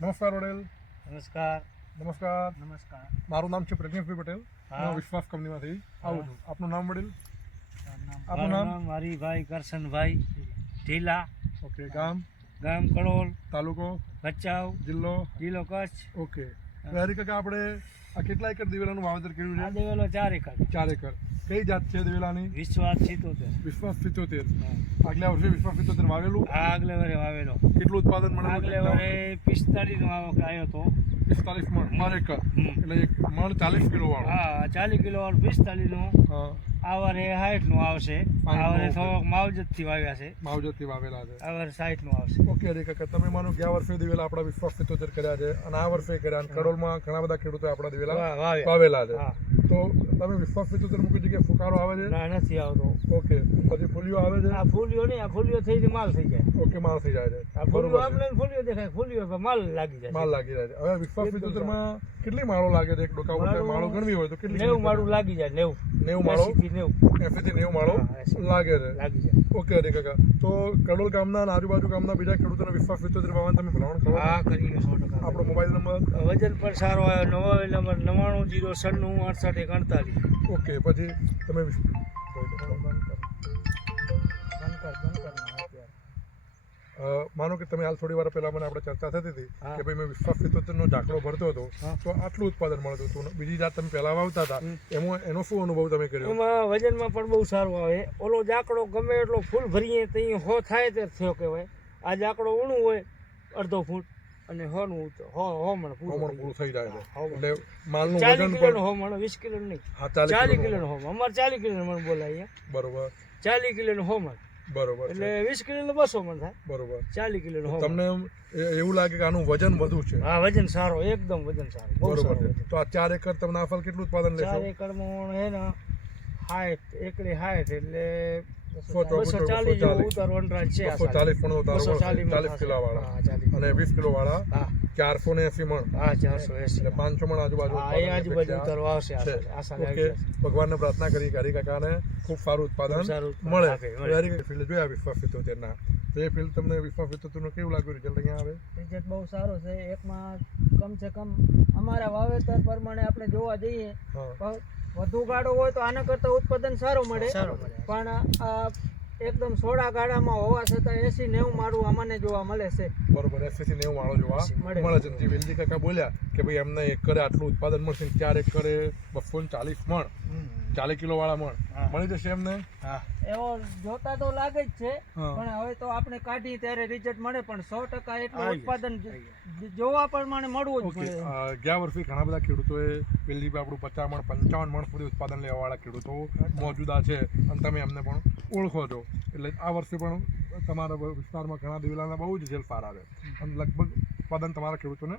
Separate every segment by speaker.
Speaker 1: નમસ્કાર વડેલ
Speaker 2: નમસ્કાર.
Speaker 1: નમસ્કાર.
Speaker 2: નમસ્કાર.
Speaker 1: મારું નામ છે પ્રજ્ઞેશભાઈ પટેલ.
Speaker 2: હું.
Speaker 1: વિશ્વાસ કંપનીમાંથી આવું છું. આપનું નામ વડીલ આપનું નામ?
Speaker 2: મારી હરિભાઈ કરશનભાઈ ઢીલા.
Speaker 1: ઓકે ગામ?
Speaker 2: ગામ કડોલ.
Speaker 1: તાલુકો?
Speaker 2: ભચાઉ.
Speaker 1: જિલ્લો?
Speaker 2: જિલ્લો કચ્છ.
Speaker 1: ઓકે. હરી કાકા આપણે આ કેટલા એકર દિવેલાનું વાવેતર કર્યું
Speaker 2: આ દિવેલો ચાર એકર.
Speaker 1: ચાર એકર. કઈ જાત છે દિવેલાની?
Speaker 2: વિશ્વાસ સિત્તોતેર.
Speaker 1: વિશ્વાસ સિત્તોતેર. આગલા વર્ષે વિશ્વાસ સિત્તોતેર વાવેલું?
Speaker 2: હા આગલે વર્ષે વાવેલો.
Speaker 1: કેટલું ઉત્પાદન મળે
Speaker 2: આગલે વર્ષે પિસ્તાળીસ નો આવક આવ્યો હતો
Speaker 1: પિસ્તાલીસ મણ પર એકર. એટલે એક મણ ચાલીસ કિલો વાળો.
Speaker 2: હા ચાલીસ કિલો વાળો પિસ્તાળીસનું.
Speaker 1: હા.
Speaker 2: આ વરે સાઠનું આવશે. આ વરે થોડોક માવજતથી વાવ્યા છે.
Speaker 1: માવજતથી વાવેલા છે.
Speaker 2: આ વરે સાઠનું આવશે.
Speaker 1: ઓકે હરી કાકા તમે માનો ગયા વર્ષે દિવેલા આપણા વિશ્વાસ સિત્તોતેર કર્યા છે અને આ વર્ષે કર્યા અને કડોલમાં ઘણા બધા ખેડૂતો આપણા વાવેલા છે. તો તમે વિશ્વાસ સિત્તોતેર મૂકી જગ્યાએ ફુકારો આવે છે?
Speaker 2: ના નથી આવતો.
Speaker 1: ઓકે. પછી ફૂલીઓ આવે છે?
Speaker 2: આ ફૂલીઓ નહીં આ ફૂલીઓ થઈ માલ થઈ જાય.
Speaker 1: ઓકે માલ થઈ જાય છે.
Speaker 2: આ ફૂલીઓ આપણે ફૂલીઓ દેખાય ફૂલીઓ માલ લાગી જાય
Speaker 1: માલ લાગી જાય છે. હવે વિશ્વાસ
Speaker 2: એકદમ
Speaker 1: સિત્તોતેરમાં કેટલી માળો લાગે છે એક ડોકા ઉપર
Speaker 2: માળો-
Speaker 1: ગણવી હોય તો કેટલી
Speaker 2: નેવું માળું લાગી જાય નેવું
Speaker 1: નેવું માળો એસી થી નેવું માળો લાગે છે
Speaker 2: લાગી જાય
Speaker 1: ઓકે અરે કાકા તો કડોલ ગામના અને આજુબાજુ ગામના બીજા ખેડૂતોને વિશ્વાસ સિત્તોતેર ભાવન તમે ભલામણ કરો
Speaker 2: હા કરીને સો ટકા
Speaker 1: આપણો મોબાઈલ નંબર
Speaker 2: વજન પણ સારો આવ્યો નવો નંબર નવ્વાણું જીરો સન્નું અડસઠ એક અડતાલીસ
Speaker 1: ઓકે પછી તમે વિશ- અ, માનો કે તમે હાલ થોડી વાર પહેલા મને આપણે ચર્ચા થતી હતી કે ભાઈ મેં વિશ્વાસ સિત્તોતેરનો ઝાકડો ભરતો હતો તો આટલું ઉત્પાદન મળતું હતું. બીજી જાત તમે પહેલા વાવતા હતા એમાં એનો શું અનુભવ તમે કર્યો?
Speaker 2: એમાં વજનમાં પણ બહુ સારું આવે. ઓલો જાકડો ગમે એટલો ફૂલ ભરીએ તો અહીં હો થાય તે થયો કહેવાય. આ જાકડો ઊણું હોય અડધો ફૂટ અને હોનું હો હો મણ પૂરું
Speaker 1: હમણાં થઈ જાય. એટલે માલનું વજન પણ
Speaker 2: હો મણ વીસ કિલો નહીં.
Speaker 1: હા ચાલીસ
Speaker 2: ચાલીસ
Speaker 1: કિલો
Speaker 2: હોમણ. અમારે ચાલીસ કિલો હોમણ બોલાય
Speaker 1: બરોબર.
Speaker 2: ચાલીસ કિલો હો મણ
Speaker 1: બરોબર
Speaker 2: એટલે વીસ કિલો બસો મણ થાય.
Speaker 1: બરોબર.
Speaker 2: ચાલીસ કિલો નો
Speaker 1: તમને એવું લાગે કે આનું વજન વધુ છે.
Speaker 2: હા વજન સારો એકદમ વજન સારો.
Speaker 1: બરોબર છે. તો આ ચાર એકર તમને આ ફળ કેટલું ઉત્પાદન
Speaker 2: ચાર
Speaker 1: લેશો
Speaker 2: એકરમાં હે ને હાઈટ એકડી હાઈટ એટલે બસો ચાલીસ જેવો
Speaker 1: ચાલીસ.
Speaker 2: ઉતાર વનરાજ છે
Speaker 1: બસો ચાલીસ પણ ઉતારો
Speaker 2: બસો
Speaker 1: મળશે.
Speaker 2: ચાલીસમાં
Speaker 1: ચાલીસ કિલો. વાળા અને વીસ કિલો વાળા ચારસો ને એસી મણ.
Speaker 2: હા ચારસો એસી
Speaker 1: પાંચસો મણ આજુબાજુ
Speaker 2: આજુબાજુ આવશે.
Speaker 1: ભગવાનને પ્રાર્થના કરી હરી કાકાને ખૂબ સારું ઉત્પાદન મળે. હરી ફિલ્ડ જોયા વિશ્વાસ સિત્તોતેરના તો એ ફિલ્ડ તમને વિશ્વાસ સિત્તોતેરનું કેવું લાગ્યું? રિઝલ્ટ અહીંયા આવે?
Speaker 3: રિઝલ્ટ બહુ સારો છે. એકમાં કમ સે કમ અમારા વાવેતર પ્રમાણે આપણે જોવા જઈએ વધુ ગાળો હોય તો આના કરતાં ઉત્પાદન સારું મળે.
Speaker 2: સારું મળે.
Speaker 3: પણ આ એકદમ સોળા ગાળામાં હોવા છતાં એસી નેવું માળું અમને જોવા મળે છે.
Speaker 1: બરોબર એસી નેવું માળો જોવા
Speaker 3: મળે.
Speaker 1: મળે છે. જે વેલજી કાકા બોલ્યા કે ભાઈ એમને એક કરે આટલું ઉત્પાદન મળશે ચાર એક કરે બસો ચાલીસ મણ. ચાલીસ કિલો વાળા
Speaker 2: મળ
Speaker 1: મળી જશે એમને?
Speaker 3: એવો જોતા તો લાગે જ છે પણ હવે તો આપણે કાઢી ત્યારે રિઝલ્ટ મળે પણ સો ટકા એટલું ઉત્પાદન જોવા પ્રમાણે મળવું જ પડે
Speaker 1: ગયા વર્ષે ઘણા બધા ખેડૂતોએ પેલી આપણું પચાસ મણ પંચાવન મણ સુધી ઉત્પાદન લેવાવાળા ખેડૂતો મોજુદા છે અને તમે એમને પણ ઓળખો છો. એટલે આ વર્ષે પણ તમારા વિસ્તારમાં ઘણા દિવેલાના બહુ જ રિઝલ્ટ સારા છે અને લગભગ ઉત્પાદન તમારા ખેડૂતોને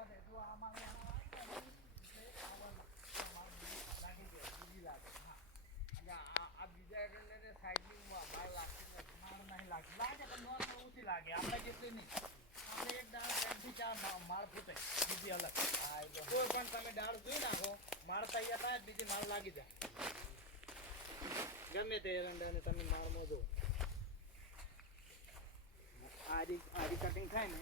Speaker 2: કોઈ પણ તમે દાળ જોઈ નાખો માળ તૈયાર થાય બીજી માળ લાગી જાય. ગમે તે એરંડાને તમે માળમાં જો આ રી કટિંગ થાય ને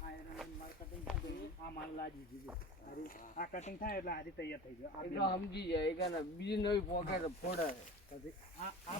Speaker 2: આ એરંડાની માળ કટિંગ થાય આ માળ લાગી દીધી આરી આ કટિંગ થાય એટલે આ તૈયાર થઈ જાય
Speaker 4: સમજી જાય. બીજી નવી પોકેટ ફોડે
Speaker 2: આ આ